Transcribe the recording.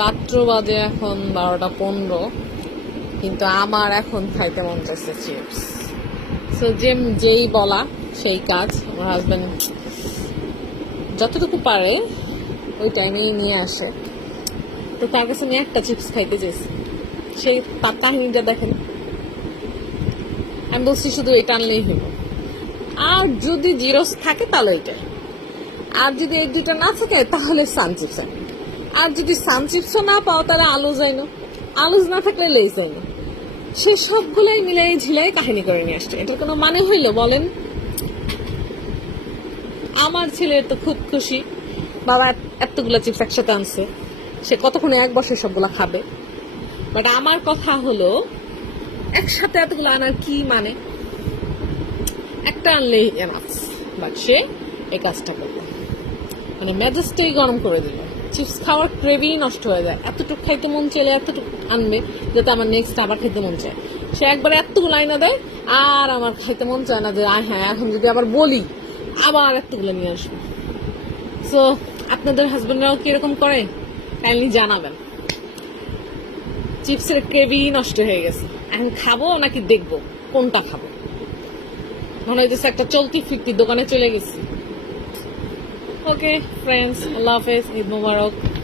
রাত্র বাজে এখন বারোটা পনেরো, কিন্তু আমার এখন খাইতে মন চাইছে চিপস। সো যে যেই বলা, সেই কাজ আমার হাজব্যান্ড যতটুকু পারে ওই টাইমেই নিয়ে আসে। তো তার কাছে আমি একটা চিপস খাইতে চেয়েছি সেই তার কাহিনীটা দেখেন। আমি বলছি, শুধু এটা আনলেই হইব। আর যদি জিরোস থাকে তাহলে এটা। আর যদি এই না থাকে, তাহলে সান চিপস আনি আর যদি সান চিপসও না পাও, তাহলে আলু না। আলু না থাকলে যাই না। সে সবগুলাই মিলাই ঝিলাই কাহিনী করে নিয়ে আসছে। এটার কোনো মানে হইল বলেন? আমার ছেলে তো খুব খুশি। বাবা এতগুলো এতগুলা চিপস একসাথে আনছে। সে কতক্ষণে এক বছর সবগুলা খাবে? বাট আমার কথা হলো, একসাথে এতগুলো আনার কি মানে? একটা আনলেই এনাফ বাট সে এই কাজটা করল। মানে মেজাজটাই গরম করে দিল। চিপস খাওয়ার ক্রেভই নষ্ট হয়ে যায়। এতটুকু খাইতে মন চাইলে এতটুকু আনবে, যাতে আমার নেক্সট আবার খেতে মন চায়। সে একবার এতগুলো আইনা দেয়, আর আমার খাইতে মন চায় না যে, আয় হ্যাঁ এখন যদি আবার বলি, আবার এতগুলো নিয়ে আসব। সো আপনাদের হাজবেন্ডরাও কীরকম করে? কাইন্ডলি জানাবেন। চিপসের ক্রেভি নষ্ট হয়ে গেছে। এখন খাব নাকি দেখব? কোনটা খাব? মনে হইতেছে একটা চলতি ফিরতি দোকানে চলে গেছি। Okay, friends, love it, Eid Mubarak.